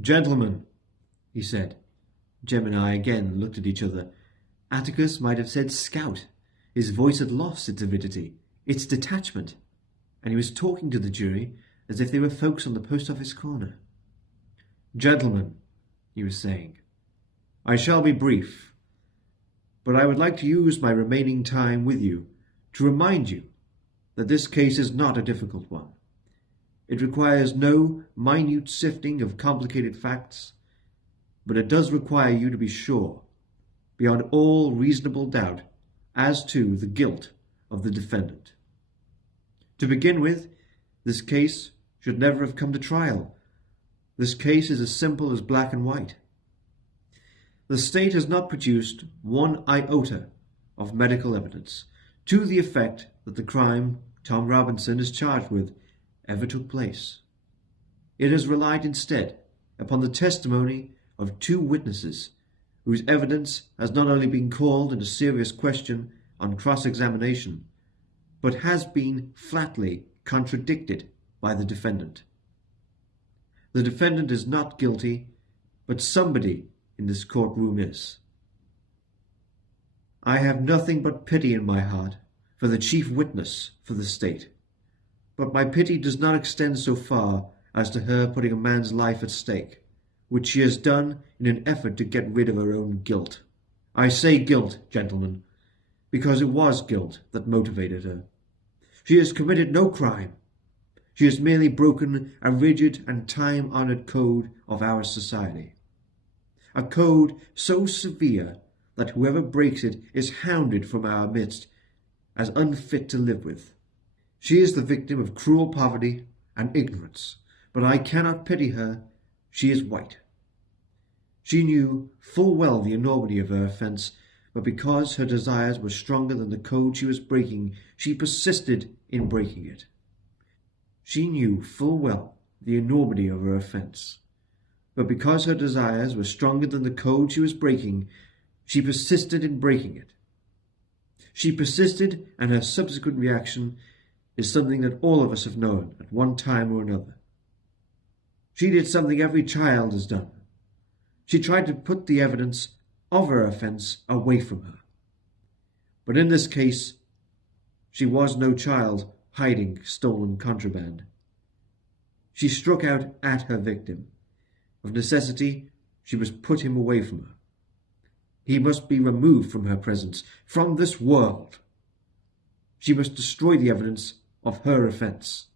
"Gentlemen," he said. Jem and I again looked at each other. Atticus might have said scout. His voice had lost its avidity, its detachment, and he was talking to the jury as if they were folks on the post office corner. "Gentlemen," he was saying, "I shall be brief, but I would like to use my remaining time with you to remind you that this case is not a difficult one. It requires no minute sifting of complicated facts, but it does require you to be sure, beyond all reasonable doubt, as to the guilt of the defendant. To begin with, this case should never have come to trial. This case is as simple as black and white. The state has not produced one iota of medical evidence to the effect that the crime Tom Robinson is charged with ever took place. It has relied instead upon the testimony of two witnesses whose evidence has not only been called into serious question on cross-examination, but has been flatly contradicted by the defendant. The defendant is not guilty, but somebody in this courtroom is. I have nothing but pity in my heart for the chief witness for the state, but my pity does not extend so far as to her putting a man's life at stake, which she has done in an effort to get rid of her own guilt. I say guilt, gentlemen, because it was guilt that motivated her. She has committed no crime. She has merely broken a rigid and time-honored code of our society. A code so severe that whoever breaks it is hounded from our midst as unfit to live with. She is the victim of cruel poverty and ignorance, but I cannot pity her. She is white. She knew full well the enormity of her offence, but because her desires were stronger than the code she was breaking, she persisted in breaking it. She knew full well the enormity of her offence, but because her desires were stronger than the code she was breaking, she persisted in breaking it. She persisted, and her subsequent reaction is something that all of us have known at one time or another. She did something every child has done. She tried to put the evidence of her offence away from her. But in this case, she was no child hiding stolen contraband. She struck out at her victim. Of necessity, she must put him away from her. He must be removed from her presence, from this world. She must destroy the evidence of her offence.